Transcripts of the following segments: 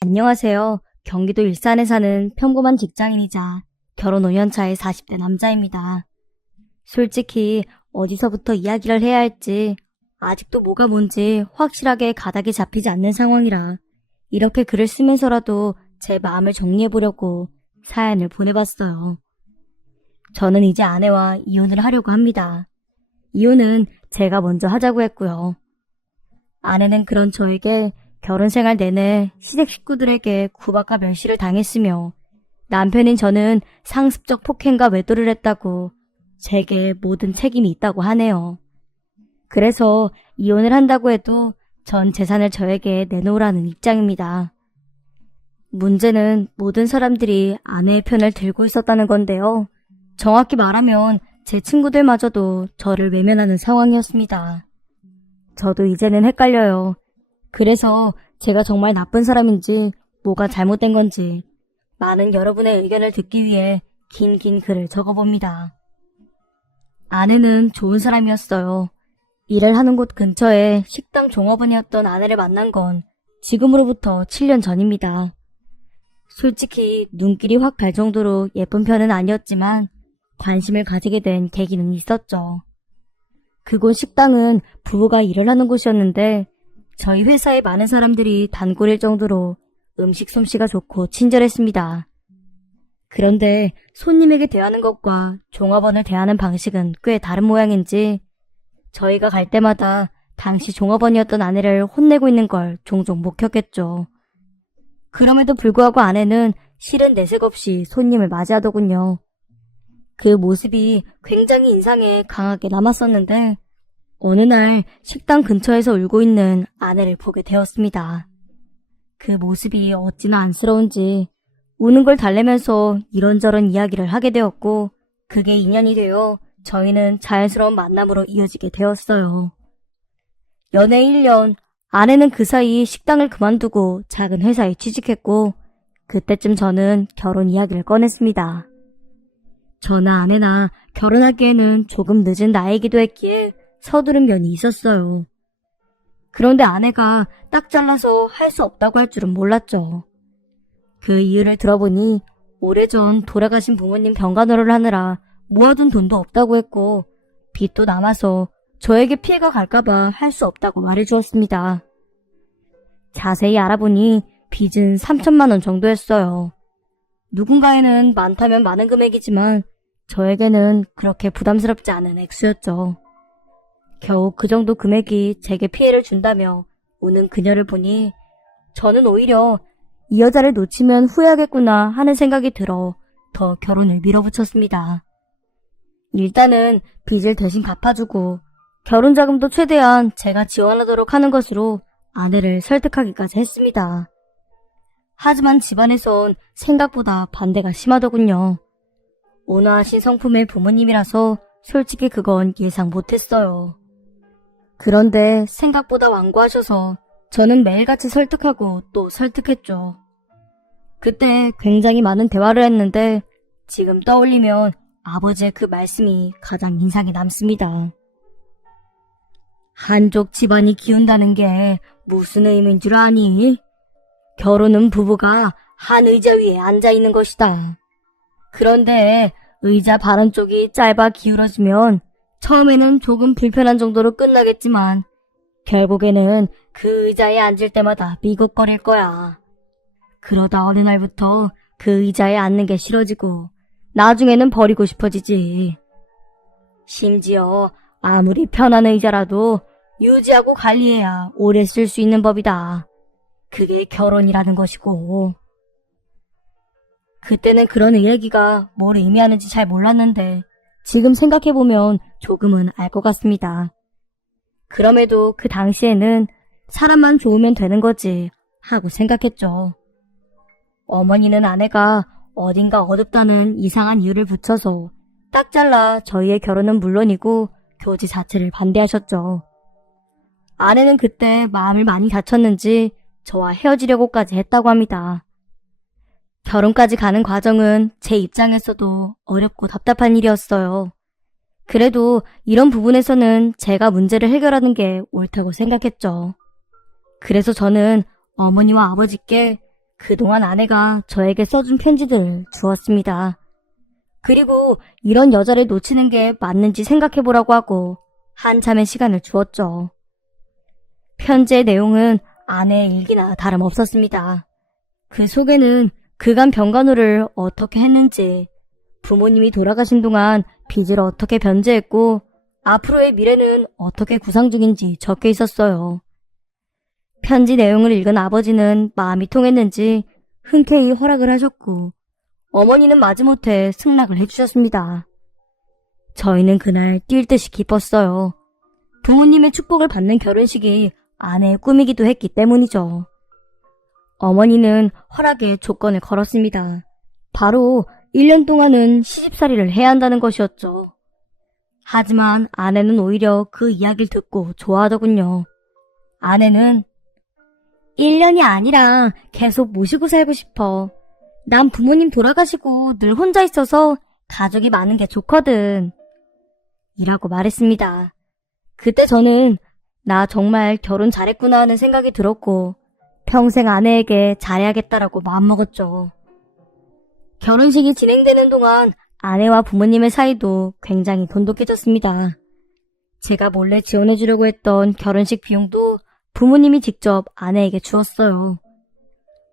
안녕하세요. 경기도 일산에 사는 평범한 직장인이자 결혼 5년 차의 40대 남자입니다. 솔직히 어디서부터 이야기를 해야 할지 아직도 뭐가 뭔지 확실하게 가닥이 잡히지 않는 상황이라 이렇게 글을 쓰면서라도 제 마음을 정리해보려고 사연을 보내봤어요. 저는 이제 아내와 이혼을 하려고 합니다. 이혼은 제가 먼저 하자고 했고요. 아내는 그런 저에게 결혼 생활 내내 시댁 식구들에게 구박과 멸시를 당했으며 남편인 저는 상습적 폭행과 외도를 했다고 제게 모든 책임이 있다고 하네요. 그래서 이혼을 한다고 해도 전 재산을 저에게 내놓으라는 입장입니다. 문제는 모든 사람들이 아내의 편을 들고 있었다는 건데요. 정확히 말하면 제 친구들마저도 저를 외면하는 상황이었습니다. 저도 이제는 헷갈려요. 그래서 제가 정말 나쁜 사람인지 뭐가 잘못된 건지 많은 여러분의 의견을 듣기 위해 긴 글을 적어봅니다. 아내는 좋은 사람이었어요. 일을 하는 곳 근처에 식당 종업원이었던 아내를 만난 건 지금으로부터 7년 전입니다. 솔직히 눈길이 확 갈 정도로 예쁜 편은 아니었지만 관심을 가지게 된 계기는 있었죠. 그곳 식당은 부부가 일을 하는 곳이었는데 저희 회사에 많은 사람들이 단골일 정도로 음식 솜씨가 좋고 친절했습니다. 그런데 손님에게 대하는 것과 종업원을 대하는 방식은 꽤 다른 모양인지 저희가 갈 때마다 당시 종업원이었던 아내를 혼내고 있는 걸 종종 목격했죠. 그럼에도 불구하고 아내는 실은 내색 없이 손님을 맞이하더군요. 그 모습이 굉장히 인상에 강하게 남았었는데 어느 날 식당 근처에서 울고 있는 아내를 보게 되었습니다. 그 모습이 어찌나 안쓰러운지 우는 걸 달래면서 이런저런 이야기를 하게 되었고 그게 인연이 되어 저희는 자연스러운 만남으로 이어지게 되었어요. 연애 1년, 아내는 그 사이 식당을 그만두고 작은 회사에 취직했고 그때쯤 저는 결혼 이야기를 꺼냈습니다. 저나 아내나 결혼하기에는 조금 늦은 나이이기도 했기에 서두른 면이 있었어요. 그런데 아내가 딱 잘라서 할 수 없다고 할 줄은 몰랐죠. 그 이유를 들어보니 오래전 돌아가신 부모님 병간호를 하느라 모아둔 돈도 없다고 했고 빚도 남아서 저에게 피해가 갈까봐 할 수 없다고 말해주었습니다. 자세히 알아보니 빚은 3천만 원 정도였어요. 누군가에는 많다면 많은 금액이지만 저에게는 그렇게 부담스럽지 않은 액수였죠. 겨우 그 정도 금액이 제게 피해를 준다며 우는 그녀를 보니 저는 오히려 이 여자를 놓치면 후회하겠구나 하는 생각이 들어 더 결혼을 밀어붙였습니다. 일단은 빚을 대신 갚아주고 결혼자금도 최대한 제가 지원하도록 하는 것으로 아내를 설득하기까지 했습니다. 하지만 집안에선 생각보다 반대가 심하더군요. 온화하신 성품의 부모님이라서 솔직히 그건 예상 못했어요. 그런데 생각보다 완고하셔서 저는 매일같이 설득하고 또 설득했죠. 그때 굉장히 많은 대화를 했는데 지금 떠올리면 아버지의 그 말씀이 가장 인상에 남습니다. 한족 집안이 기운다는 게 무슨 의미인 줄 아니? 결혼은 부부가 한 의자 위에 앉아있는 것이다. 그런데 의자 바른 쪽이 짧아 기울어지면 처음에는 조금 불편한 정도로 끝나겠지만 결국에는 그 의자에 앉을 때마다 미걱거릴 거야. 그러다 어느 날부터 그 의자에 앉는 게 싫어지고 나중에는 버리고 싶어지지. 심지어 아무리 편한 의자라도 유지하고 관리해야 오래 쓸 수 있는 법이다. 그게 결혼이라는 것이고. 그때는 그런 이야기가 뭘 의미하는지 잘 몰랐는데 지금 생각해보면 조금은 알 것 같습니다. 그럼에도 그 당시에는 사람만 좋으면 되는 거지 하고 생각했죠. 어머니는 아내가 어딘가 어둡다는 이상한 이유를 붙여서 딱 잘라 저희의 결혼은 물론이고 교제 자체를 반대하셨죠. 아내는 그때 마음을 많이 다쳤는지 저와 헤어지려고까지 했다고 합니다. 결혼까지 가는 과정은 제 입장에서도 어렵고 답답한 일이었어요. 그래도 이런 부분에서는 제가 문제를 해결하는 게 옳다고 생각했죠. 그래서 저는 어머니와 아버지께 그동안 아내가 저에게 써준 편지들을 주었습니다. 그리고 이런 여자를 놓치는 게 맞는지 생각해보라고 하고 한참의 시간을 주었죠. 편지의 내용은 아내의 일기나 다름없었습니다. 그 속에는 그간 병간호를 어떻게 했는지, 부모님이 돌아가신 동안 빚을 어떻게 변제했고 앞으로의 미래는 어떻게 구상 중인지 적혀 있었어요. 편지 내용을 읽은 아버지는 마음이 통했는지 흔쾌히 허락을 하셨고 어머니는 마지못해 승낙을 해주셨습니다. 저희는 그날 뛸 듯이 기뻤어요. 부모님의 축복을 받는 결혼식이 아내의 꿈이기도 했기 때문이죠. 어머니는 허락에 조건을 걸었습니다. 바로 1년 동안은 시집살이를 해야 한다는 것이었죠. 하지만 아내는 오히려 그 이야기를 듣고 좋아하더군요. 아내는 1년이 아니라 계속 모시고 살고 싶어. 난 부모님 돌아가시고 늘 혼자 있어서 가족이 많은 게 좋거든. 이라고 말했습니다. 그때 저는 나 정말 결혼 잘했구나 하는 생각이 들었고 평생 아내에게 잘해야겠다라고 마음먹었죠. 결혼식이 진행되는 동안 아내와 부모님의 사이도 굉장히 돈독해졌습니다. 제가 몰래 지원해주려고 했던 결혼식 비용도 부모님이 직접 아내에게 주었어요.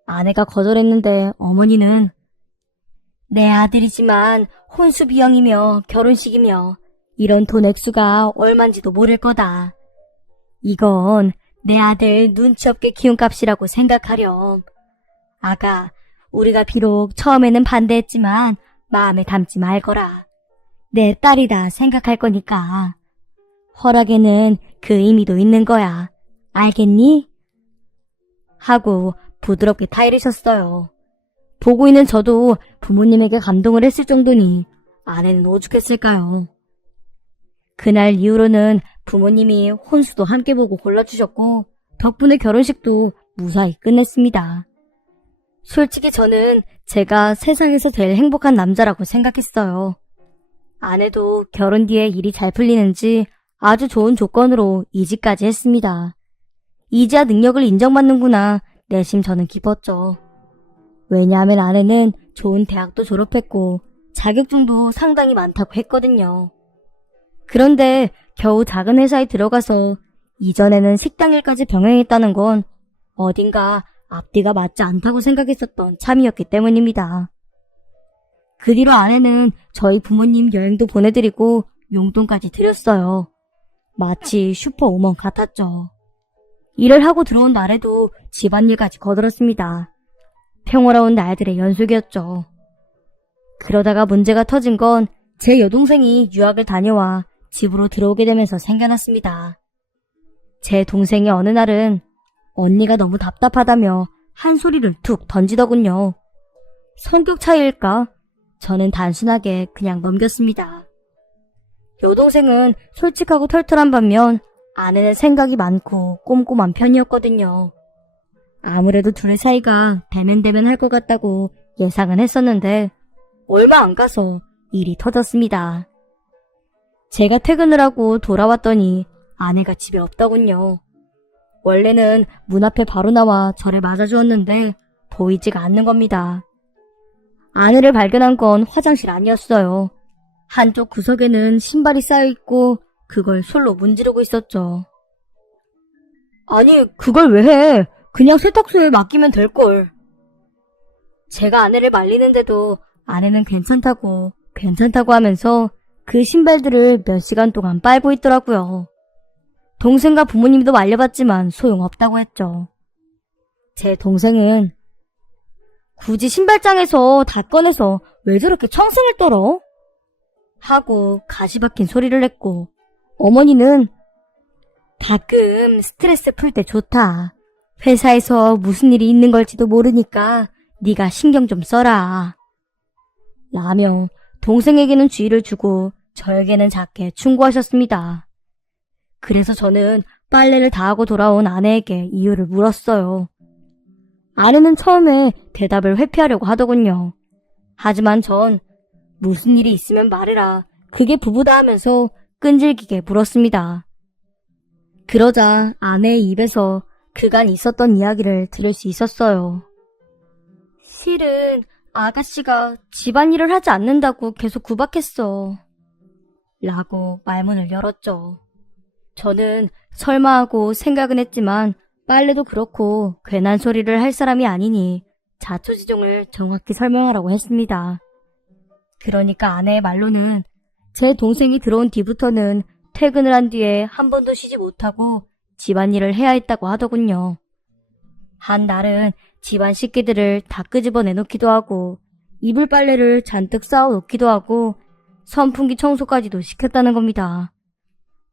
아내가 거절했는데 어머니는 내 아들이지만 혼수 비용이며 결혼식이며 이런 돈 액수가 얼만지도 모를 거다. 이건 내 아들 눈치 없게 키운 값이라고 생각하렴. 아가, 우리가 비록 처음에는 반대했지만 마음에 담지 말거라. 내 딸이다 생각할 거니까. 허락에는 그 의미도 있는 거야. 알겠니? 하고 부드럽게 타이르셨어요. 보고 있는 저도 부모님에게 감동을 했을 정도니 아내는 오죽했을까요? 그날 이후로는 부모님이 혼수도 함께 보고 골라주셨고 덕분에 결혼식도 무사히 끝냈습니다. 솔직히 저는 제가 세상에서 제일 행복한 남자라고 생각했어요. 아내도 결혼 뒤에 일이 잘 풀리는지 아주 좋은 조건으로 이직까지 했습니다. 이제야 능력을 인정받는구나 내심 저는 기뻤죠. 왜냐하면 아내는 좋은 대학도 졸업했고 자격증도 상당히 많다고 했거든요. 그런데 겨우 작은 회사에 들어가서 이전에는 식당 일까지 병행했다는 건 어딘가 앞뒤가 맞지 않다고 생각했었던 참이었기 때문입니다. 그 뒤로 아내는 저희 부모님 여행도 보내드리고 용돈까지 드렸어요. 마치 슈퍼우먼 같았죠. 일을 하고 들어온 날에도 집안일까지 거들었습니다. 평화로운 날들의 연속이었죠. 그러다가 문제가 터진 건 제 여동생이 유학을 다녀와 집으로 들어오게 되면서 생겨났습니다. 제 동생이 어느 날은 언니가 너무 답답하다며 한 소리를 툭 던지더군요. 성격 차이일까? 저는 단순하게 그냥 넘겼습니다. 여동생은 솔직하고 털털한 반면 아내는 생각이 많고 꼼꼼한 편이었거든요. 아무래도 둘의 사이가 대면대면 할 것 같다고 예상은 했었는데 얼마 안 가서 일이 터졌습니다. 제가 퇴근을 하고 돌아왔더니 아내가 집에 없더군요. 원래는 문 앞에 바로 나와 저를 맞아주었는데 보이지가 않는 겁니다. 아내를 발견한 건 화장실 아니었어요. 한쪽 구석에는 신발이 쌓여있고 그걸 솔로 문지르고 있었죠. 아니, 그걸 왜 해? 그냥 세탁소에 맡기면 될걸. 제가 아내를 말리는데도 아내는 괜찮다고 하면서 그 신발들을 몇 시간 동안 빨고 있더라고요. 동생과 부모님도 말려봤지만 소용없다고 했죠. 제 동생은 굳이 신발장에서 다 꺼내서 왜 저렇게 청승을 떨어? 하고 가시 박힌 소리를 냈고 어머니는 가끔 스트레스 풀 때 좋다. 회사에서 무슨 일이 있는 걸지도 모르니까 네가 신경 좀 써라. 라며 동생에게는 주의를 주고 저에게는 작게 충고하셨습니다. 그래서 저는 빨래를 다 하고 돌아온 아내에게 이유를 물었어요. 아내는 처음에 대답을 회피하려고 하더군요. 하지만 전 무슨 일이 있으면 말해라. 그게 부부다 하면서 끈질기게 물었습니다. 그러자 아내의 입에서 그간 있었던 이야기를 들을 수 있었어요. 실은 아가씨가 집안일을 하지 않는다고 계속 구박했어. 라고 말문을 열었죠. 저는 설마 하고 생각은 했지만 빨래도 그렇고 괜한 소리를 할 사람이 아니니 자초지종을 정확히 설명하라고 했습니다. 그러니까 아내의 말로는 제 동생이 들어온 뒤부터는 퇴근을 한 뒤에 한 번도 쉬지 못하고 집안일을 해야 했다고 하더군요. 한 날은 집안 식기들을 다 끄집어 내놓기도 하고 이불 빨래를 잔뜩 쌓아 놓기도 하고 선풍기 청소까지도 시켰다는 겁니다.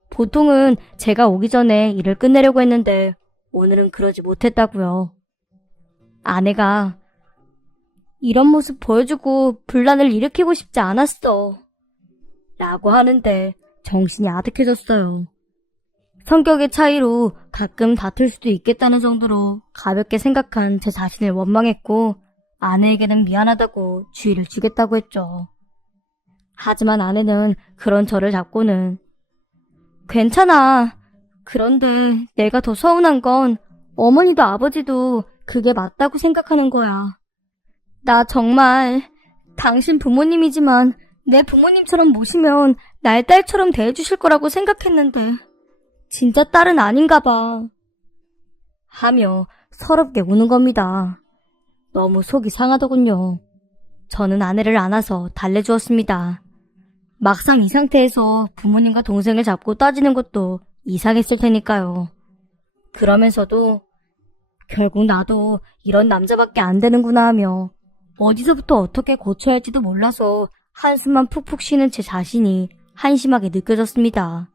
보통은 제가 오기 전에 일을 끝내려고 했는데 오늘은 그러지 못했다고요. 아내가 이런 모습 보여주고 분란을 일으키고 싶지 않았어. 라고 하는데 정신이 아득해졌어요. 성격의 차이로 가끔 다툴 수도 있겠다는 정도로 가볍게 생각한 제 자신을 원망했고 아내에게는 미안하다고 주의를 주겠다고 했죠. 하지만 아내는 그런 저를 잡고는 괜찮아. 그런데 내가 더 서운한 건 어머니도 아버지도 그게 맞다고 생각하는 거야. 나 정말 당신 부모님이지만 내 부모님처럼 모시면 날 딸처럼 대해주실 거라고 생각했는데 진짜 딸은 아닌가 봐. 하며 서럽게 우는 겁니다. 너무 속이 상하더군요. 저는 아내를 안아서 달래주었습니다. 막상 이 상태에서 부모님과 동생을 잡고 따지는 것도 이상했을 테니까요. 그러면서도 결국 나도 이런 남자밖에 안 되는구나 하며 어디서부터 어떻게 고쳐야 할지도 몰라서 한숨만 푹푹 쉬는 제 자신이 한심하게 느껴졌습니다.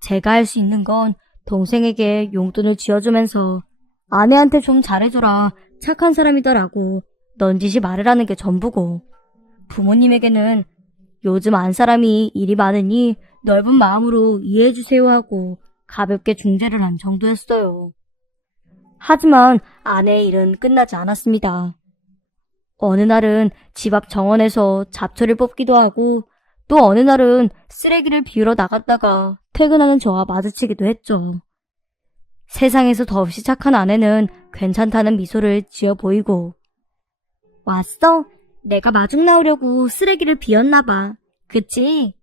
제가 할 수 있는 건 동생에게 용돈을 쥐어주면서 아내한테 좀 잘해줘라, 착한 사람이더라고 넌지시 말을 하는 게 전부고, 부모님에게는 요즘 안 사람이 일이 많으니 넓은 마음으로 이해해주세요 하고 가볍게 중재를 한 정도였어요. 하지만 아내의 일은 끝나지 않았습니다. 어느 날은 집 앞 정원에서 잡초를 뽑기도 하고 또 어느 날은 쓰레기를 비우러 나갔다가 퇴근하는 저와 마주치기도 했죠. 세상에서 더없이 착한 아내는 괜찮다는 미소를 지어 보이고 왔어? 내가 마중 나오려고 쓰레기를 비웠나 봐. 그치?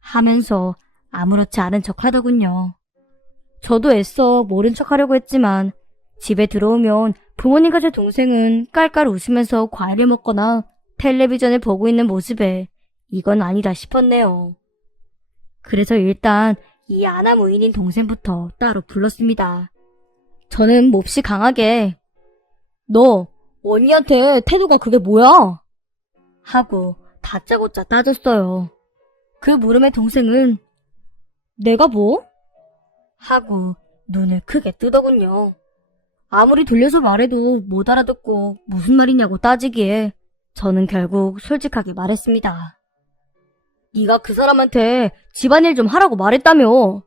하면서 아무렇지 않은 척 하더군요. 저도 애써 모른 척 하려고 했지만 집에 들어오면 부모님과 제 동생은 깔깔 웃으면서 과일을 먹거나 텔레비전을 보고 있는 모습에 이건 아니다 싶었네요. 그래서 일단 이 아나무인인 동생부터 따로 불렀습니다. 저는 몹시 강하게 너 언니한테 태도가 그게 뭐야? 하고 다짜고짜 따졌어요. 그 물음에 동생은 내가 뭐? 하고 눈을 크게 뜨더군요. 아무리 돌려서 말해도 못 알아듣고 무슨 말이냐고 따지기에 저는 결국 솔직하게 말했습니다. 네가 그 사람한테 집안일 좀 하라고 말했다며.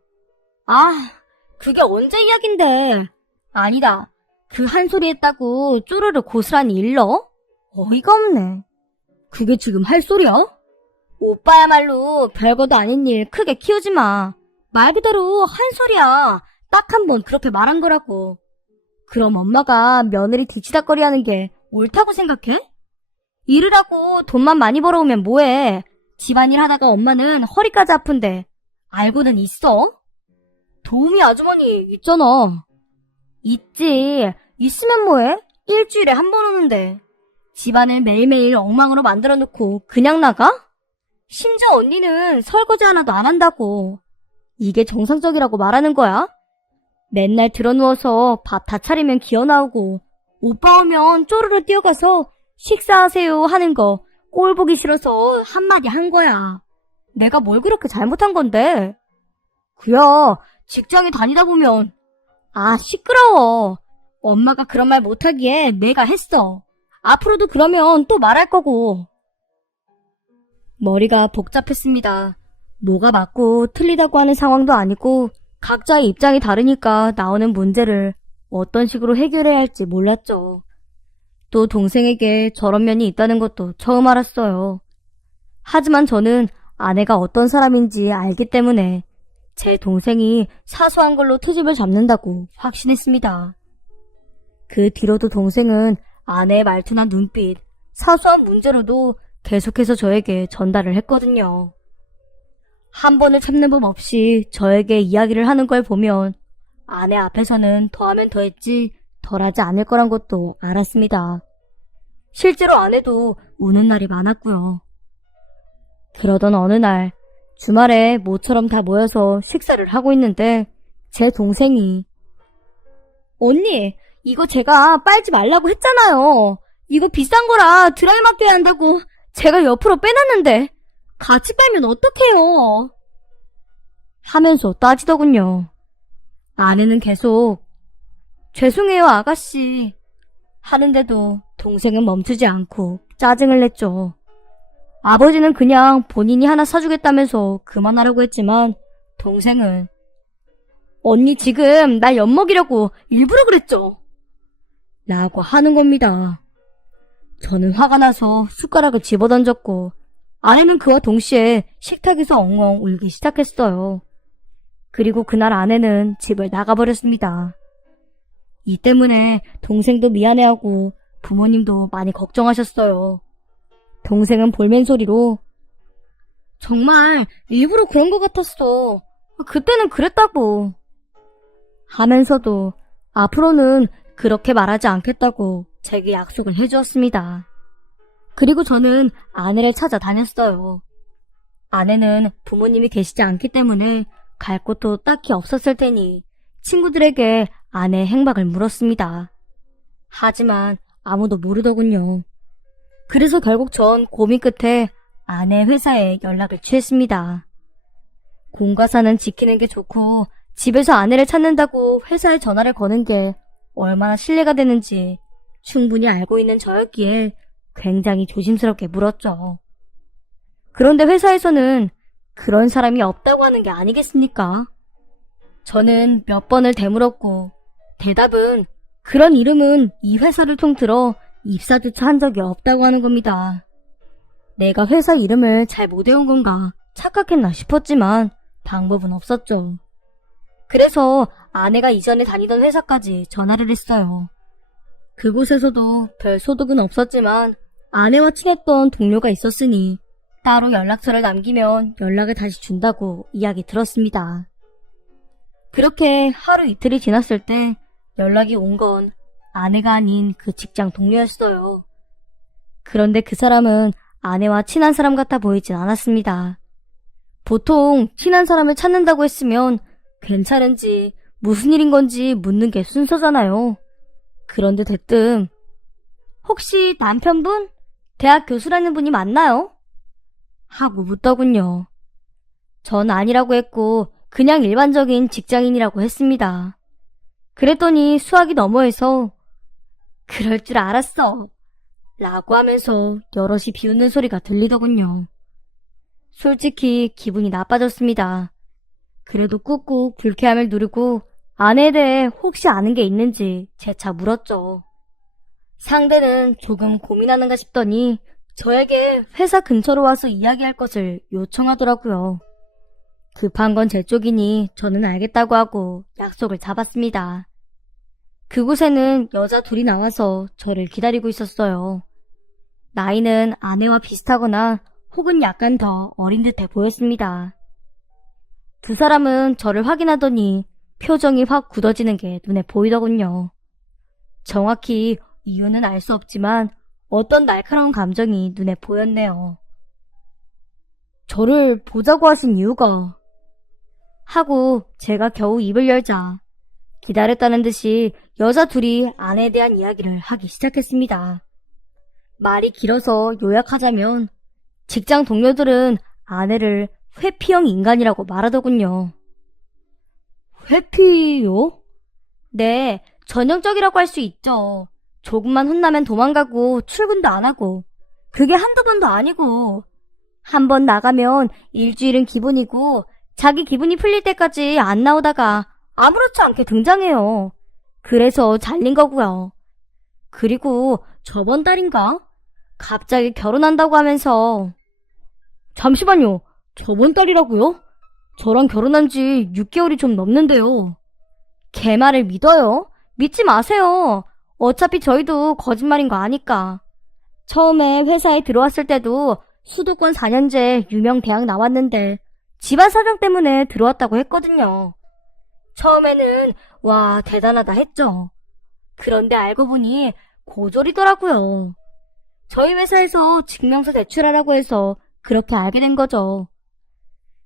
아, 그게 언제 이야긴데. 아니다. 그 한 소리 했다고 쪼르르 고스란히 일러? 어이가 없네. 그게 지금 할 소리야? 오빠야말로 별거도 아닌 일 크게 키우지 마. 말 그대로 한 소리야. 딱 한 번 그렇게 말한 거라고. 그럼 엄마가 며느리 뒤치다거리 하는 게 옳다고 생각해? 일을 하고 돈만 많이 벌어오면 뭐해? 집안일 하다가 엄마는 허리까지 아픈데 알고는 있어? 도우미 아주머니 있잖아. 있지. 있으면 뭐해? 일주일에 한 번 오는데. 집안을 매일매일 엉망으로 만들어 놓고 그냥 나가? 심지어 언니는 설거지 하나도 안 한다고. 이게 정상적이라고 말하는 거야? 맨날 드러누워서 밥 다 차리면 기어 나오고 오빠 오면 쪼르르 뛰어가서 식사하세요 하는 거 꼴 보기 싫어서 한마디 한 거야. 내가 뭘 그렇게 잘못한 건데? 그야 직장에 다니다 보면 아 시끄러워. 엄마가 그런 말 못하기에 내가 했어. 앞으로도 그러면 또 말할 거고. 머리가 복잡했습니다. 뭐가 맞고 틀리다고 하는 상황도 아니고 각자의 입장이 다르니까 나오는 문제를 어떤 식으로 해결해야 할지 몰랐죠. 또 동생에게 저런 면이 있다는 것도 처음 알았어요. 하지만 저는 아내가 어떤 사람인지 알기 때문에 제 동생이 사소한 걸로 트집을 잡는다고 확신했습니다. 그 뒤로도 동생은 아내의 말투나 눈빛, 사소한 문제로도 계속해서 저에게 전달을 했거든요. 한 번을 참는 법 없이 저에게 이야기를 하는 걸 보면 아내 앞에서는 더하면 더했지 덜하지 않을 거란 것도 알았습니다. 실제로 아내도 우는 날이 많았고요. 그러던 어느 날 주말에 모처럼 다 모여서 식사를 하고 있는데 제 동생이 언니, 이거 제가 빨지 말라고 했잖아요. 이거 비싼 거라 드라이 맡겨야 한다고 제가 옆으로 빼놨는데 같이 빨면 어떡해요? 하면서 따지더군요. 아내는 계속 죄송해요 아가씨 하는데도 동생은 멈추지 않고 짜증을 냈죠. 아버지는 그냥 본인이 하나 사주겠다면서 그만하라고 했지만 동생은 언니 지금 날 엿먹이려고 일부러 그랬죠? 라고 하는 겁니다. 저는 화가 나서 숟가락을 집어던졌고 아내는 그와 동시에 식탁에서 엉엉 울기 시작했어요. 그리고 그날 아내는 집을 나가버렸습니다. 이 때문에 동생도 미안해하고 부모님도 많이 걱정하셨어요. 동생은 볼멘 소리로 정말 일부러 그런 것 같았어. 그때는 그랬다고. 하면서도 앞으로는 그렇게 말하지 않겠다고 제게 약속을 해주었습니다. 그리고 저는 아내를 찾아다녔어요. 아내는 부모님이 계시지 않기 때문에 갈 곳도 딱히 없었을 테니 친구들에게 아내의 행방을 물었습니다. 하지만 아무도 모르더군요. 그래서 결국 전 고민 끝에 아내 회사에 연락을 취했습니다. 공과사는 지키는 게 좋고 집에서 아내를 찾는다고 회사에 전화를 거는 게 얼마나 신뢰가 되는지 충분히 알고 있는 저였기에 굉장히 조심스럽게 물었죠. 그런데 회사에서는 그런 사람이 없다고 하는 게 아니겠습니까? 저는 몇 번을 되물었고 대답은 그런 이름은 이 회사를 통틀어 입사조차 한 적이 없다고 하는 겁니다. 내가 회사 이름을 잘 못 외운 건가 착각했나 싶었지만 방법은 없었죠. 그래서 아내가 이전에 다니던 회사까지 전화를 했어요. 그곳에서도 별 소득은 없었지만 아내와 친했던 동료가 있었으니 따로 연락처를 남기면 연락을 다시 준다고 이야기 들었습니다. 그렇게 하루 이틀이 지났을 때 연락이 온 건 아내가 아닌 그 직장 동료였어요. 그런데 그 사람은 아내와 친한 사람 같아 보이진 않았습니다. 보통 친한 사람을 찾는다고 했으면 괜찮은지 무슨 일인 건지 묻는 게 순서잖아요. 그런데 대뜸 혹시 남편분? 대학 교수라는 분이 맞나요? 하고 묻더군요. 전 아니라고 했고 그냥 일반적인 직장인이라고 했습니다. 그랬더니 수학이 너머해서 그럴 줄 알았어 라고 하면서 여럿이 비웃는 소리가 들리더군요. 솔직히 기분이 나빠졌습니다. 그래도 꾹꾹 불쾌함을 누르고 아내에 대해 혹시 아는 게 있는지 재차 물었죠. 상대는 조금 고민하는가 싶더니 저에게 회사 근처로 와서 이야기할 것을 요청하더라고요. 급한 건 제 쪽이니 저는 알겠다고 하고 약속을 잡았습니다. 그곳에는 여자 둘이 나와서 저를 기다리고 있었어요. 나이는 아내와 비슷하거나 혹은 약간 더 어린 듯해 보였습니다. 두 사람은 저를 확인하더니 표정이 확 굳어지는 게 눈에 보이더군요. 정확히 이유는 알 수 없지만 어떤 날카로운 감정이 눈에 보였네요. 저를 보자고 하신 이유가 하고 제가 겨우 입을 열자 기다렸다는 듯이 여자 둘이 아내에 대한 이야기를 하기 시작했습니다. 말이 길어서 요약하자면 직장 동료들은 아내를 회피형 인간이라고 말하더군요. 회피요? 네, 전형적이라고 할 수 있죠. 조금만 혼나면 도망가고 출근도 안 하고 그게 한두 번도 아니고 한 번 나가면 일주일은 기본이고 자기 기분이 풀릴 때까지 안 나오다가 아무렇지 않게 등장해요. 그래서 잘린 거고요. 그리고 저번 달인가? 갑자기 결혼한다고 하면서 잠시만요. 저번 달이라고요? 저랑 결혼한 지 6개월이 좀 넘는데요. 걔 말을 믿어요? 믿지 마세요. 어차피 저희도 거짓말인 거 아니까. 처음에 회사에 들어왔을 때도 수도권 4년제 유명 대학 나왔는데 집안 사정 때문에 들어왔다고 했거든요. 처음에는 와 대단하다 했죠. 그런데 알고 보니 고졸이더라고요. 저희 회사에서 증명서 제출하라고 해서 그렇게 알게 된 거죠.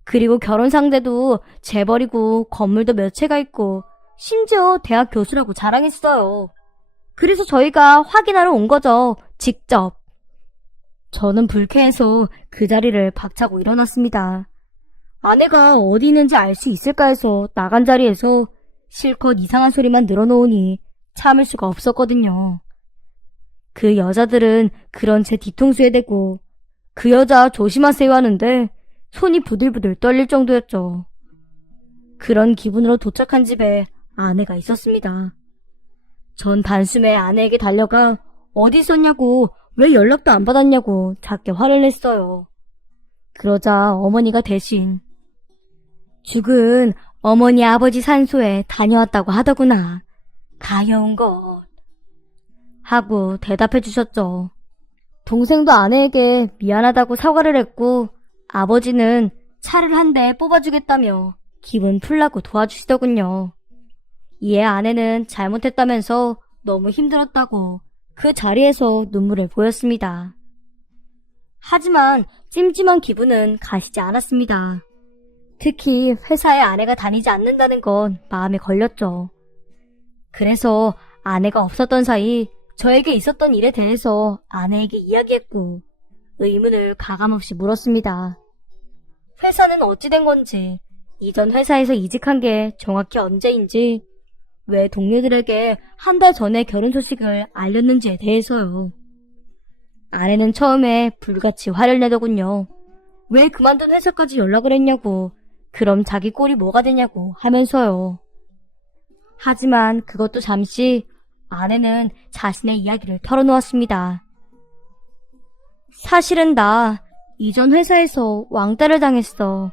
그리고 결혼 상대도 재벌이고 건물도 몇 채가 있고 심지어 대학 교수라고 자랑했어요. 그래서 저희가 확인하러 온 거죠. 직접. 저는 불쾌해서 그 자리를 박차고 일어났습니다. 아내가 어디 있는지 알 수 있을까 해서 나간 자리에서 실컷 이상한 소리만 늘어놓으니 참을 수가 없었거든요. 그 여자들은 그런 제 뒤통수에 대고 그 여자 조심하세요 하는데 손이 부들부들 떨릴 정도였죠. 그런 기분으로 도착한 집에 아내가 있었습니다. 전 단숨에 아내에게 달려가 어디 있었냐고 왜 연락도 안 받았냐고 작게 화를 냈어요. 그러자 어머니가 대신 죽은 어머니 아버지 산소에 다녀왔다고 하더구나. 가여운 것. 하고 대답해 주셨죠. 동생도 아내에게 미안하다고 사과를 했고 아버지는 차를 한 대 뽑아주겠다며 기분 풀라고 도와주시더군요. 이에 아내는 잘못했다면서 너무 힘들었다고 그 자리에서 눈물을 보였습니다. 하지만 찜찜한 기분은 가시지 않았습니다. 특히 회사에 아내가 다니지 않는다는 건 마음에 걸렸죠. 그래서 아내가 없었던 사이 저에게 있었던 일에 대해서 아내에게 이야기했고 의문을 가감없이 물었습니다. 회사는 어찌 된 건지, 이전 회사에서 이직한 게 정확히 언제인지, 왜 동료들에게 한 달 전에 결혼 소식을 알렸는지에 대해서요. 아내는 처음에 불같이 화를 내더군요. 왜 그만둔 회사까지 연락을 했냐고, 그럼 자기 꼴이 뭐가 되냐고 하면서요. 하지만 그것도 잠시 아내는 자신의 이야기를 털어놓았습니다. 사실은 나 이전 회사에서 왕따를 당했어.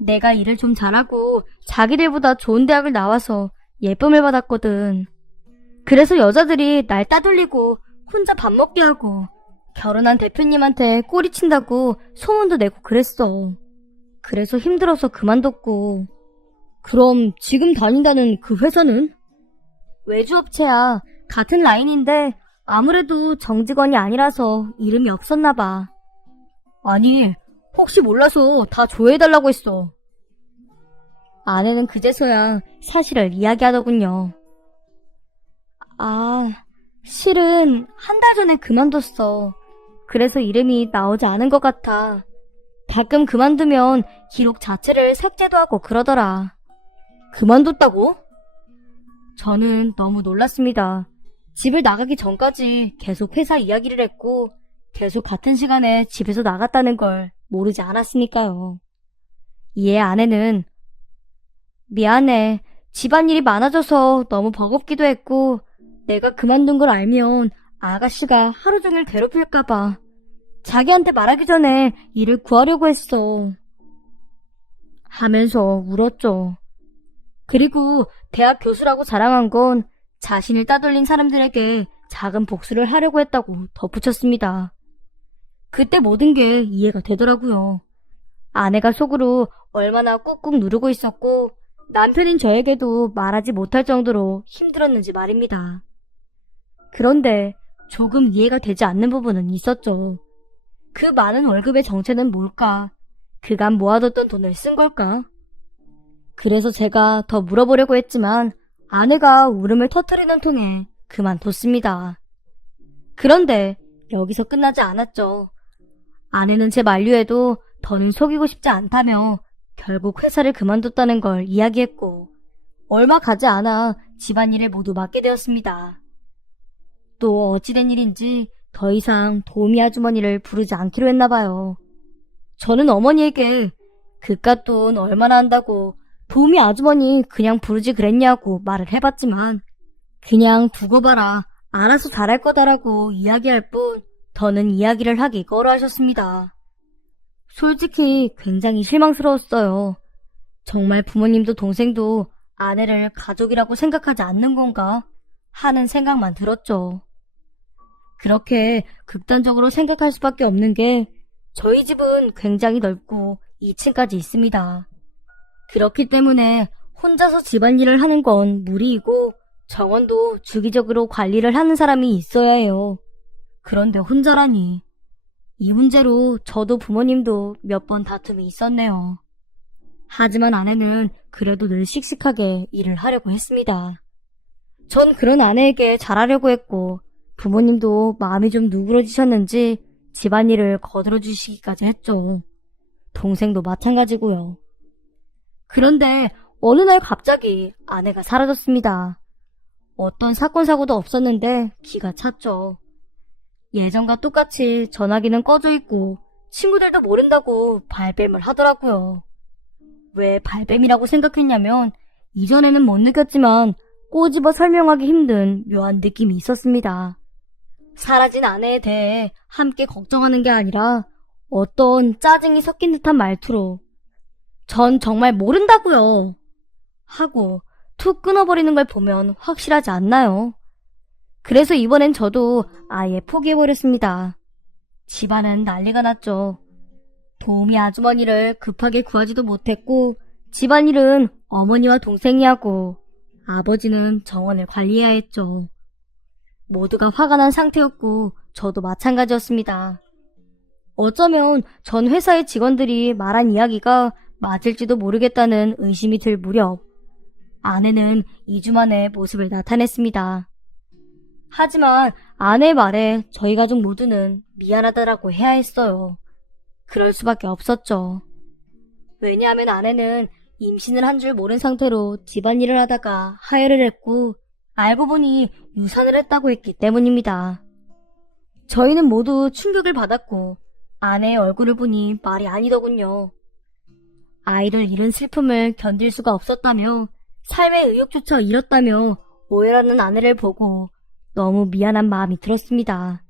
내가 일을 좀 잘하고 자기들보다 좋은 대학을 나와서 예쁨을 받았거든. 그래서 여자들이 날 따돌리고 혼자 밥 먹게 하고 결혼한 대표님한테 꼬리친다고 소문도 내고 그랬어. 그래서 힘들어서 그만뒀고. 그럼 지금 다닌다는 그 회사는? 외주업체야. 같은 라인인데 아무래도 정직원이 아니라서 이름이 없었나 봐. 아니, 혹시 몰라서 다 조회해달라고 했어. 아내는 그제서야 사실을 이야기하더군요. 아, 실은 한 달 전에 그만뒀어. 그래서 이름이 나오지 않은 것 같아. 가끔 그만두면 기록 자체를 삭제도 하고 그러더라. 그만뒀다고? 저는 너무 놀랐습니다. 집을 나가기 전까지 계속 회사 이야기를 했고 계속 같은 시간에 집에서 나갔다는 걸 모르지 않았으니까요. 이에 아내는 미안해. 집안일이 많아져서 너무 버겁기도 했고 내가 그만둔 걸 알면 아가씨가 하루 종일 괴롭힐까봐 자기한테 말하기 전에 일을 구하려고 했어. 하면서 울었죠. 그리고 대학 교수라고 자랑한 건 자신을 따돌린 사람들에게 작은 복수를 하려고 했다고 덧붙였습니다. 그때 모든 게 이해가 되더라고요. 아내가 속으로 얼마나 꾹꾹 누르고 있었고 남편인 저에게도 말하지 못할 정도로 힘들었는지 말입니다. 그런데 조금 이해가 되지 않는 부분은 있었죠. 그 많은 월급의 정체는 뭘까? 그간 모아뒀던 돈을 쓴 걸까? 그래서 제가 더 물어보려고 했지만 아내가 울음을 터뜨리는 통에 그만뒀습니다. 그런데 여기서 끝나지 않았죠. 아내는 제 만류에도 더는 속이고 싶지 않다며 결국 회사를 그만뒀다는 걸 이야기했고 얼마 가지 않아 집안일을 모두 맡게 되었습니다. 또 어찌된 일인지 더 이상 도우미 아주머니를 부르지 않기로 했나봐요. 저는 어머니에게 그깟 돈 얼마나 한다고 도우미 아주머니 그냥 부르지 그랬냐고 말을 해봤지만 그냥 두고 봐라 알아서 잘할 거다라고 이야기할 뿐 더는 이야기를 하기 꺼려하셨습니다. 솔직히 굉장히 실망스러웠어요. 정말 부모님도 동생도 아내를 가족이라고 생각하지 않는 건가? 하는 생각만 들었죠. 그렇게 극단적으로 생각할 수밖에 없는 게 저희 집은 굉장히 넓고 2층까지 있습니다. 그렇기 때문에 혼자서 집안일을 하는 건 무리이고 정원도 주기적으로 관리를 하는 사람이 있어야 해요. 그런데 혼자라니. 이 문제로 저도 부모님도 몇 번 다툼이 있었네요. 하지만 아내는 그래도 늘 씩씩하게 일을 하려고 했습니다. 전 그런 아내에게 잘하려고 했고 부모님도 마음이 좀 누그러지셨는지 집안일을 거들어 주시기까지 했죠. 동생도 마찬가지고요. 그런데 어느 날 갑자기 아내가 사라졌습니다. 어떤 사건 사고도 없었는데 기가 찼죠. 예전과 똑같이 전화기는 꺼져 있고 친구들도 모른다고 발뺌을 하더라고요. 왜 발뺌이라고 생각했냐면 이전에는 못 느꼈지만 꼬집어 설명하기 힘든 묘한 느낌이 있었습니다. 사라진 아내에 대해 함께 걱정하는 게 아니라 어떤 짜증이 섞인 듯한 말투로 전 정말 모른다고요 하고 툭 끊어버리는 걸 보면 확실하지 않나요? 그래서 이번엔 저도 아예 포기해버렸습니다. 집안은 난리가 났죠. 도우미 아주머니를 급하게 구하지도 못했고 집안일은 어머니와 동생이 하고 아버지는 정원을 관리해야 했죠. 모두가 화가 난 상태였고 저도 마찬가지였습니다. 어쩌면 전 회사의 직원들이 말한 이야기가 맞을지도 모르겠다는 의심이 들 무렵 아내는 2주 만에 모습을 나타냈습니다. 하지만 아내의 말에 저희 가족 모두는 미안하다라고 해야 했어요. 그럴 수밖에 없었죠. 왜냐하면 아내는 임신을 한 줄 모른 상태로 집안일을 하다가 하혈을 했고 알고 보니 유산을 했다고 했기 때문입니다. 저희는 모두 충격을 받았고 아내의 얼굴을 보니 말이 아니더군요. 아이를 잃은 슬픔을 견딜 수가 없었다며 삶의 의욕조차 잃었다며 오열하는 아내를 보고 너무 미안한 마음이 들었습니다.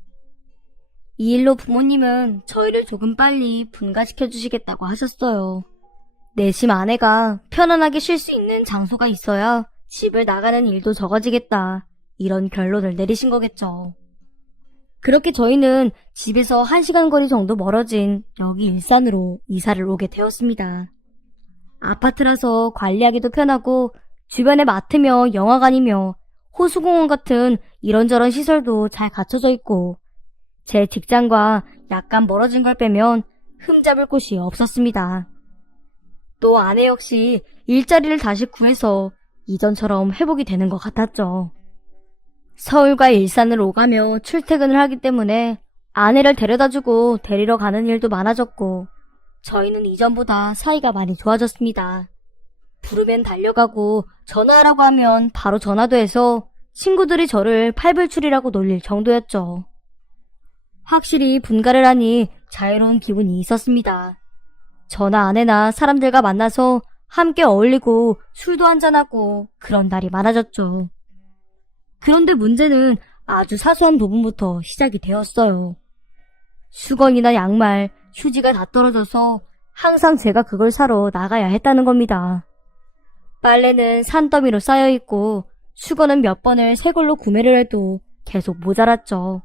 이 일로 부모님은 저희를 조금 빨리 분가시켜 주시겠다고 하셨어요. 내심 아내가 편안하게 쉴 수 있는 장소가 있어야 집을 나가는 일도 적어지겠다. 이런 결론을 내리신 거겠죠. 그렇게 저희는 집에서 1시간 거리 정도 멀어진 여기 일산으로 이사를 오게 되었습니다. 아파트라서 관리하기도 편하고 주변에 마트며 영화관이며 호수공원 같은 이런저런 시설도 잘 갖춰져 있고 제 직장과 약간 멀어진 걸 빼면 흠잡을 곳이 없었습니다. 또 아내 역시 일자리를 다시 구해서 이전처럼 회복이 되는 것 같았죠. 서울과 일산을 오가며 출퇴근을 하기 때문에 아내를 데려다주고 데리러 가는 일도 많아졌고 저희는 이전보다 사이가 많이 좋아졌습니다. 부르면 달려가고 전화하라고 하면 바로 전화도 해서 친구들이 저를 팔불출이라고 놀릴 정도였죠. 확실히 분가를 하니 자유로운 기분이 있었습니다. 저나 아내나 사람들과 만나서 함께 어울리고 술도 한잔하고 그런 날이 많아졌죠. 그런데 문제는 아주 사소한 부분부터 시작이 되었어요. 수건이나 양말, 휴지가 다 떨어져서 항상 제가 그걸 사러 나가야 했다는 겁니다. 빨래는 산더미로 쌓여있고 수건은 몇 번을 새 걸로 구매를 해도 계속 모자랐죠.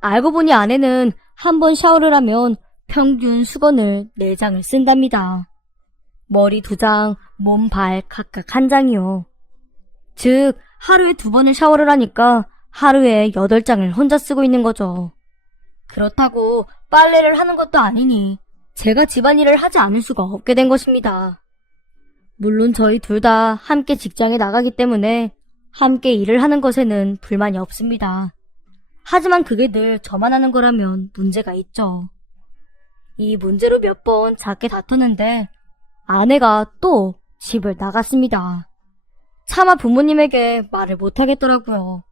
알고 보니 아내는 한 번 샤워를 하면 평균 수건을 4장을 쓴답니다. 머리 2장, 몸, 발 각각 1장이요. 즉 하루에 2번을 샤워를 하니까 하루에 8장을 혼자 쓰고 있는 거죠. 그렇다고 빨래를 하는 것도 아니니 제가 집안일을 하지 않을 수가 없게 된 것입니다. 물론 저희 둘 다 함께 직장에 나가기 때문에 함께 일을 하는 것에는 불만이 없습니다. 하지만 그게 늘 저만 하는 거라면 문제가 있죠. 이 문제로 몇 번 작게 다퉜는데 아내가 또 집을 나갔습니다. 차마 부모님에게 말을 못하겠더라고요.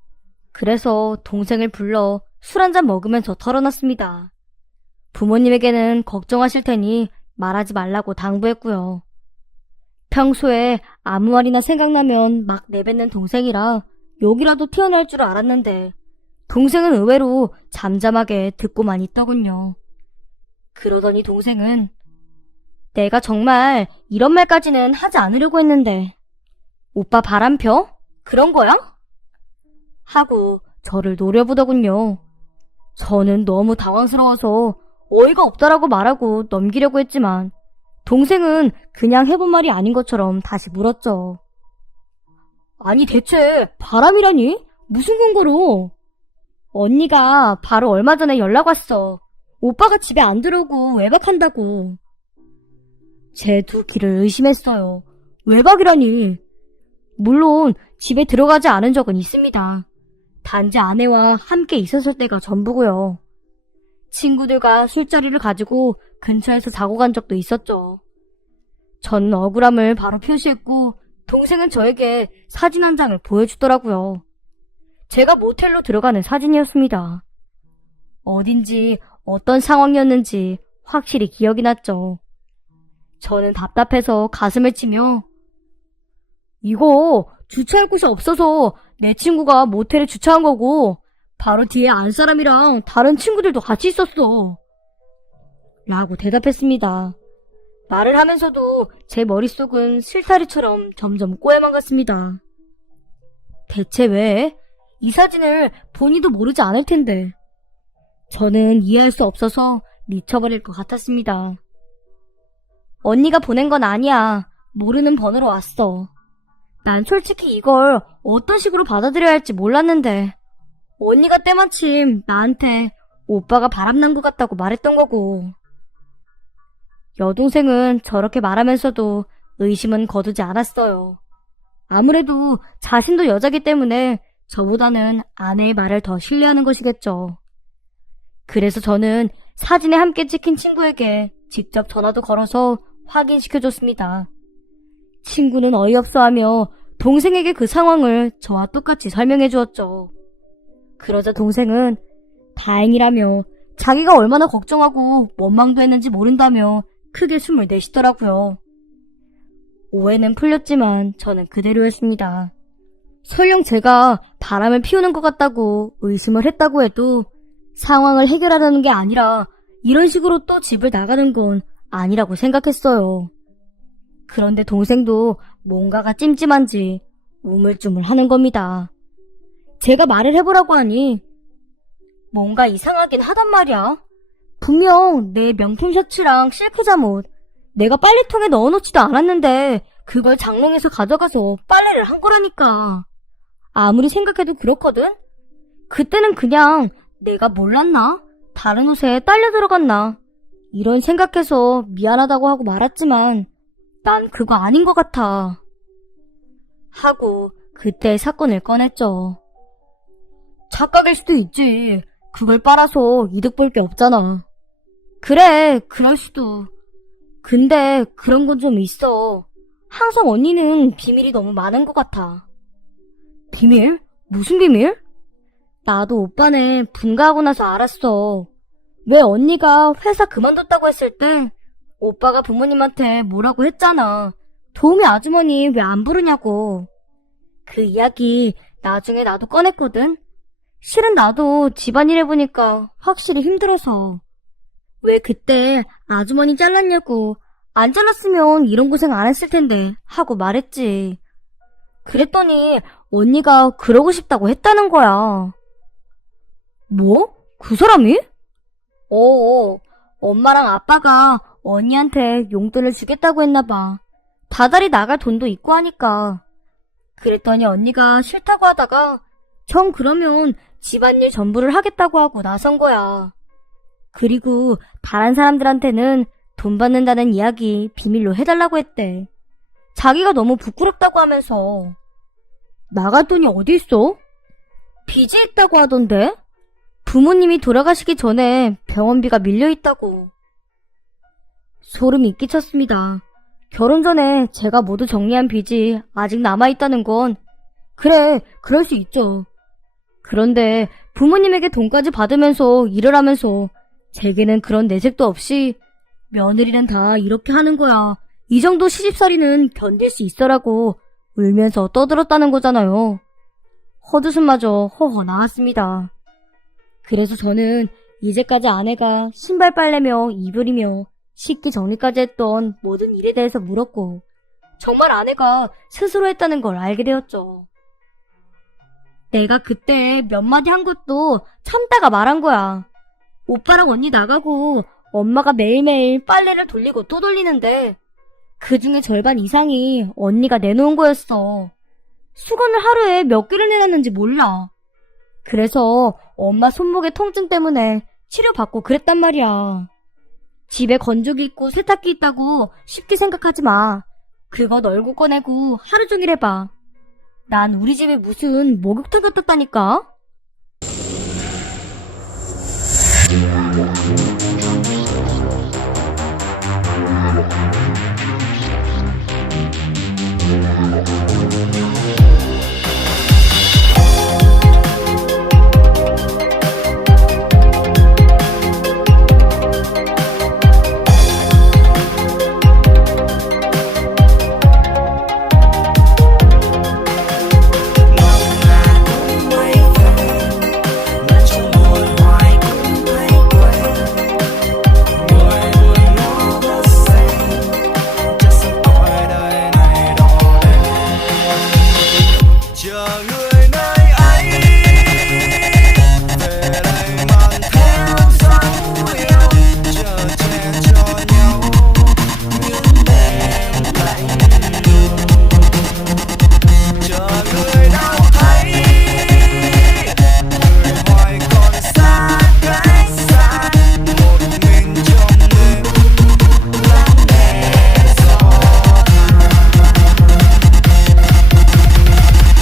그래서 동생을 불러 술 한잔 먹으면서 털어놨습니다. 부모님에게는 걱정하실 테니 말하지 말라고 당부했고요. 평소에 아무 말이나 생각나면 막 내뱉는 동생이라 욕이라도 튀어나올 줄 알았는데 동생은 의외로 잠잠하게 듣고만 있더군요. 그러더니 동생은 내가 정말 이런 말까지는 하지 않으려고 했는데 오빠 바람 펴? 그런 거야? 하고 저를 노려보더군요. 저는 너무 당황스러워서 어이가 없다라고 말하고 넘기려고 했지만 동생은 그냥 해본 말이 아닌 것처럼 다시 물었죠. 아니 대체 바람이라니? 무슨 근거로? 언니가 바로 얼마 전에 연락 왔어. 오빠가 집에 안 들어오고 외박한다고. 제 두 귀를 의심했어요. 외박이라니. 물론 집에 들어가지 않은 적은 있습니다. 단지 아내와 함께 있었을 때가 전부고요. 친구들과 술자리를 가지고 근처에서 자고 간 적도 있었죠. 전 억울함을 바로 표시했고 동생은 저에게 사진 한 장을 보여주더라고요. 제가 모텔로 들어가는 사진이었습니다. 어딘지 어떤 상황이었는지 확실히 기억이 났죠. 저는 답답해서 가슴을 치며 이거 주차할 곳이 없어서 내 친구가 모텔에 주차한 거고 바로 뒤에 안 사람이랑 다른 친구들도 같이 있었어 라고 대답했습니다. 말을 하면서도 제 머릿속은 실타리처럼 점점 꼬여만 갔습니다. 대체 왜? 이 사진을 본인도 모르지 않을 텐데. 저는 이해할 수 없어서 미쳐버릴 것 같았습니다. 언니가 보낸 건 아니야. 모르는 번호로 왔어. 난 솔직히 이걸 어떤 식으로 받아들여야 할지 몰랐는데 언니가 때마침 나한테 오빠가 바람난 것 같다고 말했던 거고. 여동생은 저렇게 말하면서도 의심은 거두지 않았어요. 아무래도 자신도 여자기 때문에 저보다는 아내의 말을 더 신뢰하는 것이겠죠. 그래서 저는 사진에 함께 찍힌 친구에게 직접 전화도 걸어서 확인시켜줬습니다. 친구는 어이없어하며 동생에게 그 상황을 저와 똑같이 설명해 주었죠. 그러자 동생은 다행이라며 자기가 얼마나 걱정하고 원망도 했는지 모른다며 크게 숨을 내쉬더라고요. 오해는 풀렸지만 저는 그대로였습니다. 설령 제가 바람을 피우는 것 같다고 의심을 했다고 해도 상황을 해결하려는 게 아니라 이런 식으로 또 집을 나가는 건 아니라고 생각했어요. 그런데 동생도 뭔가가 찜찜한지 우물쭈물 하는 겁니다. 제가 말을 해보라고 하니 뭔가 이상하긴 하단 말이야. 분명 내 명품 셔츠랑 실크 잠옷 내가 빨래통에 넣어놓지도 않았는데 그걸 장롱에서 가져가서 빨래를 한 거라니까. 아무리 생각해도 그렇거든? 그때는 그냥 내가 몰랐나? 다른 옷에 딸려 들어갔나? 이런 생각해서 미안하다고 하고 말았지만 난 그거 아닌 것 같아. 하고 그때 사건을 꺼냈죠. 착각일 수도 있지. 그걸 빨아서 이득 볼 게 없잖아. 그래, 그럴 수도. 근데 그런 건 좀 있어. 항상 언니는 비밀이 너무 많은 것 같아. 비밀? 무슨 비밀? 나도 오빠네 분가하고 나서 알았어. 왜 언니가 회사 그만뒀다고 했을 때 오빠가 부모님한테 뭐라고 했잖아. 도우미 아주머니 왜 안 부르냐고. 그 이야기 나중에 나도 꺼냈거든. 실은 나도 집안일 해보니까 확실히 힘들어서. 왜 그때 아주머니 잘랐냐고. 안 잘랐으면 이런 고생 안 했을 텐데 하고 말했지. 그랬더니 언니가 그러고 싶다고 했다는 거야. 뭐? 그 사람이? 엄마랑 아빠가 언니한테 용돈을 주겠다고 했나봐. 다달이 나갈 돈도 있고 하니까. 그랬더니 언니가 싫다고 하다가 정 그러면 집안일 전부를 하겠다고 하고 나선 거야. 그리고 다른 사람들한테는 돈 받는다는 이야기 비밀로 해달라고 했대. 자기가 너무 부끄럽다고 하면서. 나갈 돈이 어디 있어? 빚이 있다고 하던데? 부모님이 돌아가시기 전에 병원비가 밀려있다고. 소름이 끼쳤습니다. 결혼 전에 제가 모두 정리한 빚이 아직 남아있다는 건 그래, 그럴 수 있죠. 그런데 부모님에게 돈까지 받으면서 일을 하면서 제게는 그런 내색도 없이 며느리는 다 이렇게 하는 거야. 이 정도 시집살이는 견딜 수 있어라고 울면서 떠들었다는 거잖아요. 헛웃음마저 허허 나왔습니다. 그래서 저는 이제까지 아내가 신발 빨래며 이불이며 식기 정리까지 했던 모든 일에 대해서 물었고 정말 아내가 스스로 했다는 걸 알게 되었죠. 내가 그때 몇 마디 한 것도 참다가 말한 거야. 오빠랑 언니 나가고 엄마가 매일매일 빨래를 돌리고 또 돌리는데 그 중에 절반 이상이 언니가 내놓은 거였어. 수건을 하루에 몇 개를 내놨는지 몰라. 그래서 엄마 손목의 통증 때문에 치료받고 그랬단 말이야. 집에 건조기 있고 세탁기 있다고 쉽게 생각하지 마. 그거 널고 꺼내고 하루 종일 해봐. 난 우리 집에 무슨 목욕탕 같았다니까?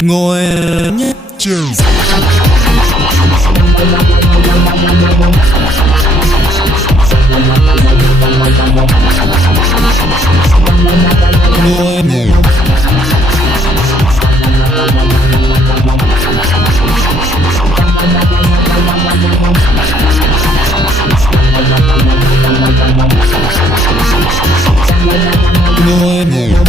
Ngồi nhét trường ngồi ngủ ngồi ngủ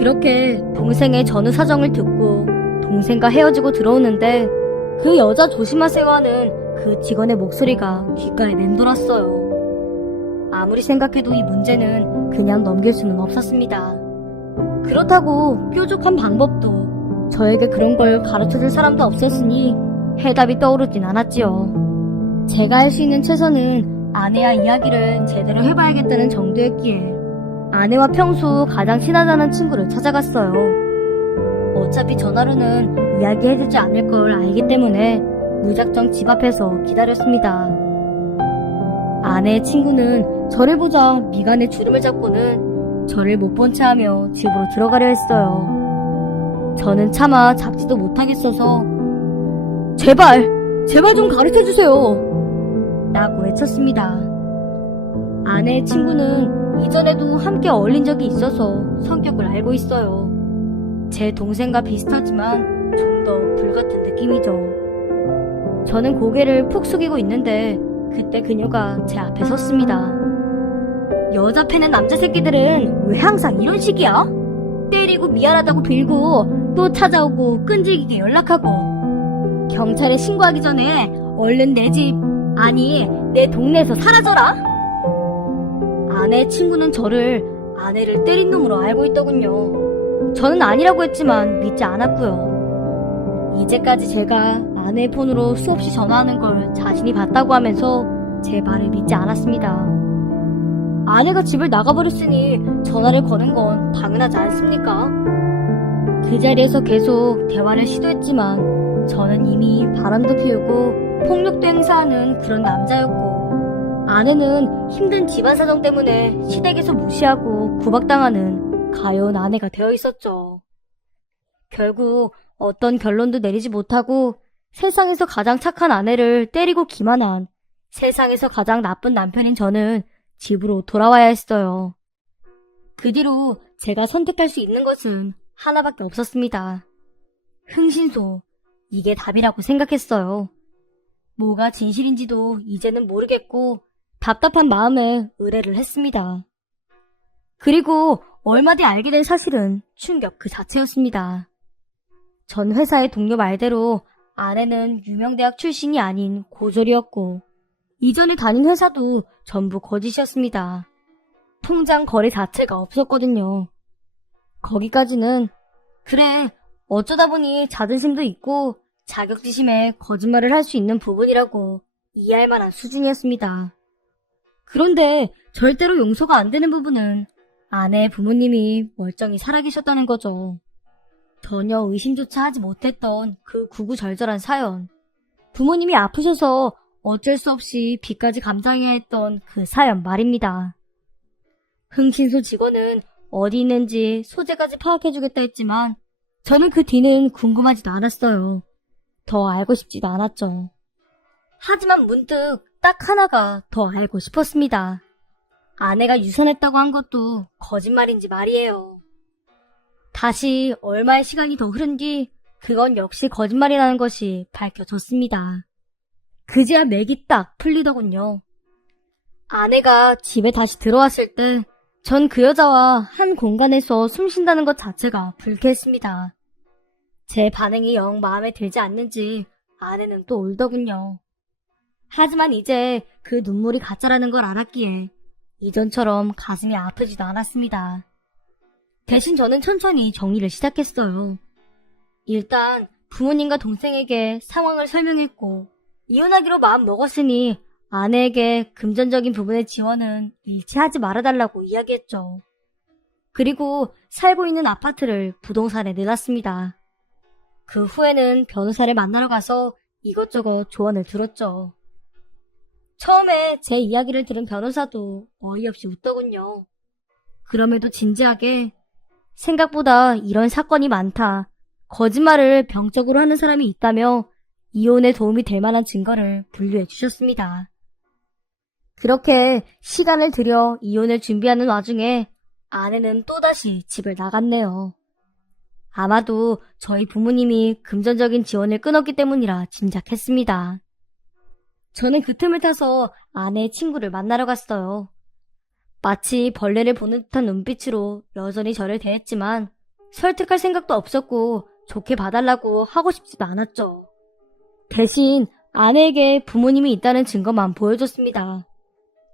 그렇게 동생의 전후 사정을 듣고 동생과 헤어지고 들어오는데 그 여자 조심하세요 하는 그 직원의 목소리가 귓가에 맴돌았어요. 아무리 생각해도 이 문제는 그냥 넘길 수는 없었습니다. 그렇다고 뾰족한 방법도 저에게 그런 걸 가르쳐줄 사람도 없었으니 해답이 떠오르진 않았지요. 제가 할 수 있는 최선은 아내와 이야기를 제대로 해봐야겠다는 정도였기에 아내와 평소 가장 친하다는 친구를 찾아갔어요. 어차피 전화로는 이야기해주지 않을 걸 알기 때문에 무작정 집 앞에서 기다렸습니다. 아내의 친구는 저를 보자 미간에 주름을 잡고는 저를 못 본 채 하며 집으로 들어가려 했어요. 저는 차마 잡지도 못하겠어서 제발 좀 가르쳐주세요. 라고 외쳤습니다. 아내의 친구는 이전에도 함께 어울린 적이 있어서 성격을 알고 있어요. 제 동생과 비슷하지만 좀 더 불같은 느낌이죠. 저는 고개를 푹 숙이고 있는데 그때 그녀가 제 앞에 섰습니다. 여자 패는 남자 새끼들은 왜 항상 이런 식이야? 때리고 미안하다고 빌고 또 찾아오고 끈질기게 연락하고 경찰에 신고하기 전에 얼른 내 집, 아니 내 동네에서 사라져라? 아내의 친구는 저를 아내를 때린 놈으로 알고 있더군요. 저는 아니라고 했지만 믿지 않았고요. 이제까지 제가 아내의 폰으로 수없이 전화하는 걸 자신이 봤다고 하면서 제 말을 믿지 않았습니다. 아내가 집을 나가버렸으니 전화를 거는 건 당연하지 않습니까? 그 자리에서 계속 대화를 시도했지만 저는 이미 바람도 피우고 폭력도 행사하는 그런 남자였고, 아내는 힘든 집안 사정 때문에 시댁에서 무시하고 구박당하는 가여운 아내가 되어 있었죠. 결국 어떤 결론도 내리지 못하고 세상에서 가장 착한 아내를 때리고 기만한 세상에서 가장 나쁜 남편인 저는 집으로 돌아와야 했어요. 그 뒤로 제가 선택할 수 있는 것은 하나밖에 없었습니다. 흥신소, 이게 답이라고 생각했어요. 뭐가 진실인지도 이제는 모르겠고 답답한 마음에 의뢰를 했습니다. 그리고 얼마 뒤 알게 된 사실은 충격 그 자체였습니다. 전 회사의 동료 말대로 아내는 유명대학 출신이 아닌 고졸이었고 이전에 다닌 회사도 전부 거짓이었습니다. 통장 거래 자체가 없었거든요. 거기까지는 그래, 어쩌다 보니 자존심도 있고 자격지심에 거짓말을 할 수 있는 부분이라고 이해할 만한 수준이었습니다. 그런데 절대로 용서가 안 되는 부분은 아내의 부모님이 멀쩡히 살아계셨다는 거죠. 전혀 의심조차 하지 못했던 그 구구절절한 사연. 부모님이 아프셔서 어쩔 수 없이 빚까지 감당해야 했던 그 사연 말입니다. 흥신소 직원은 어디 있는지 소재까지 파악해주겠다 했지만 저는 그 뒤는 궁금하지도 않았어요. 더 알고 싶지도 않았죠. 하지만 문득 딱 하나가 더 알고 싶었습니다. 아내가 유산했다고 한 것도 거짓말인지 말이에요. 다시 얼마의 시간이 더 흐른 뒤 그건 역시 거짓말이라는 것이 밝혀졌습니다. 그제야 맥이 딱 풀리더군요. 아내가 집에 다시 들어왔을 때 전 그 여자와 한 공간에서 숨 쉰다는 것 자체가 불쾌했습니다. 제 반응이 영 마음에 들지 않는지 아내는 또 울더군요. 하지만 이제 그 눈물이 가짜라는 걸 알았기에 이전처럼 가슴이 아프지도 않았습니다. 대신 저는 천천히 정리를 시작했어요. 일단 부모님과 동생에게 상황을 설명했고 이혼하기로 마음 먹었으니 아내에게 금전적인 부분의 지원은 일치하지 말아달라고 이야기했죠. 그리고 살고 있는 아파트를 부동산에 내놨습니다. 그 후에는 변호사를 만나러 가서 이것저것 조언을 들었죠. 처음에 제 이야기를 들은 변호사도 어이없이 웃더군요. 그럼에도 진지하게 생각보다 이런 사건이 많다. 거짓말을 병적으로 하는 사람이 있다며 이혼에 도움이 될 만한 증거를 분류해 주셨습니다. 그렇게 시간을 들여 이혼을 준비하는 와중에 아내는 또다시 집을 나갔네요. 아마도 저희 부모님이 금전적인 지원을 끊었기 때문이라 짐작했습니다. 저는 그 틈을 타서 아내의 친구를 만나러 갔어요. 마치 벌레를 보는 듯한 눈빛으로 여전히 저를 대했지만 설득할 생각도 없었고 좋게 봐달라고 하고 싶지도 않았죠. 대신 아내에게 부모님이 있다는 증거만 보여줬습니다.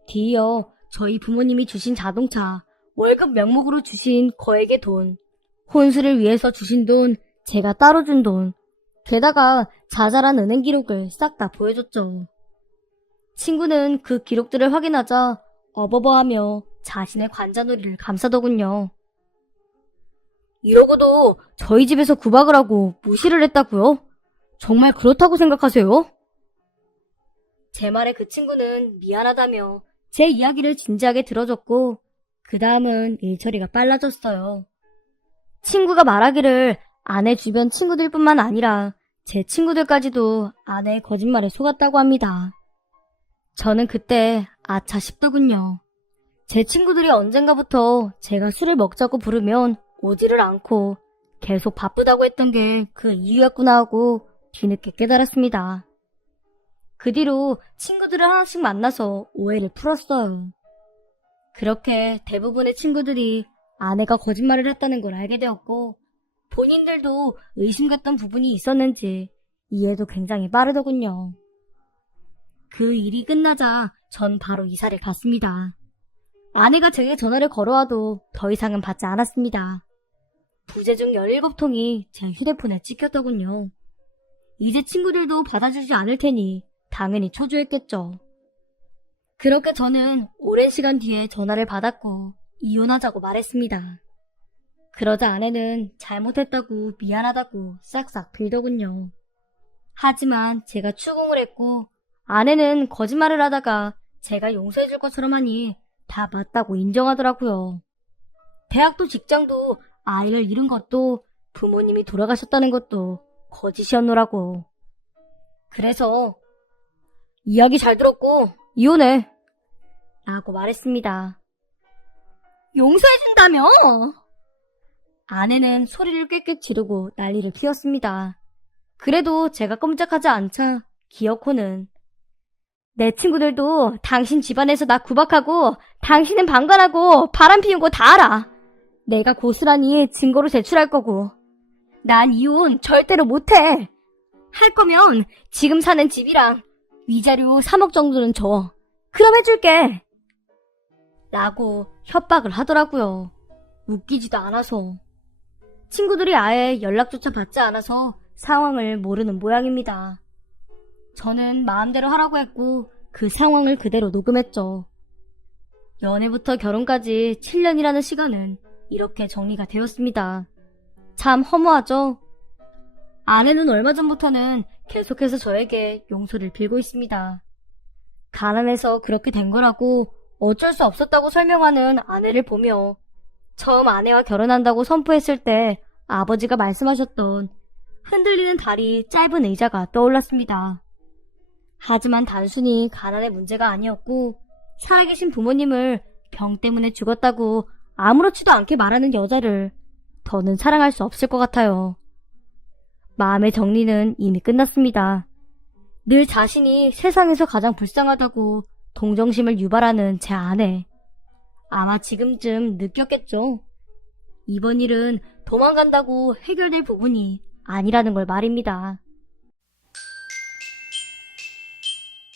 뒤이어 저희 부모님이 주신 자동차, 월급 명목으로 주신 거액의 돈, 혼수를 위해서 주신 돈, 제가 따로 준 돈, 게다가 자잘한 은행 기록을 싹 다 보여줬죠. 친구는 그 기록들을 확인하자 어버버하며 자신의 관자놀이를 감싸더군요. 이러고도 저희 집에서 구박을 하고 무시를 했다고요? 정말 그렇다고 생각하세요? 제 말에 그 친구는 미안하다며 제 이야기를 진지하게 들어줬고 그 다음은 일처리가 빨라졌어요. 친구가 말하기를 아내 주변 친구들뿐만 아니라 제 친구들까지도 아내의 거짓말에 속았다고 합니다. 저는 그때 아차 싶더군요. 제 친구들이 언젠가부터 제가 술을 먹자고 부르면 오지를 않고 계속 바쁘다고 했던 게 그 이유였구나 하고 뒤늦게 깨달았습니다. 그 뒤로 친구들을 하나씩 만나서 오해를 풀었어요. 그렇게 대부분의 친구들이 아내가 거짓말을 했다는 걸 알게 되었고 본인들도 의심갔던 부분이 있었는지 이해도 굉장히 빠르더군요. 그 일이 끝나자 전 바로 이사를 갔습니다. 아내가 제게 전화를 걸어와도 더 이상은 받지 않았습니다. 부재 중 17통이 제 휴대폰에 찍혔더군요. 이제 친구들도 받아주지 않을 테니 당연히 초조했겠죠. 그렇게 저는 오랜 시간 뒤에 전화를 받았고 이혼하자고 말했습니다. 그러자 아내는 잘못했다고 미안하다고 싹싹 빌더군요. 하지만 제가 추궁을 했고 아내는 거짓말을 하다가 제가 용서해줄 것처럼 하니 다 맞다고 인정하더라고요. 대학도 직장도 아이를 잃은 것도 부모님이 돌아가셨다는 것도 거짓이었노라고. 그래서 이야기 잘 들었고 이혼해 라고 말했습니다. 용서해준다며? 아내는 소리를 꽥꽥 지르고 난리를 피웠습니다. 그래도 제가 꼼짝하지 않자 기어코는 내 친구들도 당신 집안에서 나 구박하고 당신은 방관하고 바람 피운 거 다 알아. 내가 고스란히 증거로 제출할 거고 난 이혼 절대로 못해. 할 거면 지금 사는 집이랑 위자료 3억 정도는 줘. 그럼 해줄게. 라고 협박을 하더라고요. 웃기지도 않아서. 친구들이 아예 연락조차 받지 않아서 상황을 모르는 모양입니다. 저는 마음대로 하라고 했고 그 상황을 그대로 녹음했죠. 연애부터 결혼까지 7년이라는 시간은 이렇게 정리가 되었습니다. 참 허무하죠? 아내는 얼마 전부터는 계속해서 저에게 용서를 빌고 있습니다. 가난해서 그렇게 된 거라고 어쩔 수 없었다고 설명하는 아내를 보며 처음 아내와 결혼한다고 선포했을 때 아버지가 말씀하셨던 흔들리는 다리, 짧은 의자가 떠올랐습니다. 하지만 단순히 가난의 문제가 아니었고 살아계신 부모님을 병 때문에 죽었다고 아무렇지도 않게 말하는 여자를 더는 사랑할 수 없을 것 같아요. 마음의 정리는 이미 끝났습니다. 늘 자신이 세상에서 가장 불쌍하다고 동정심을 유발하는 제 아내. 아마 지금쯤 느꼈겠죠. 이번 일은 도망간다고 해결될 부분이 아니라는 걸 말입니다.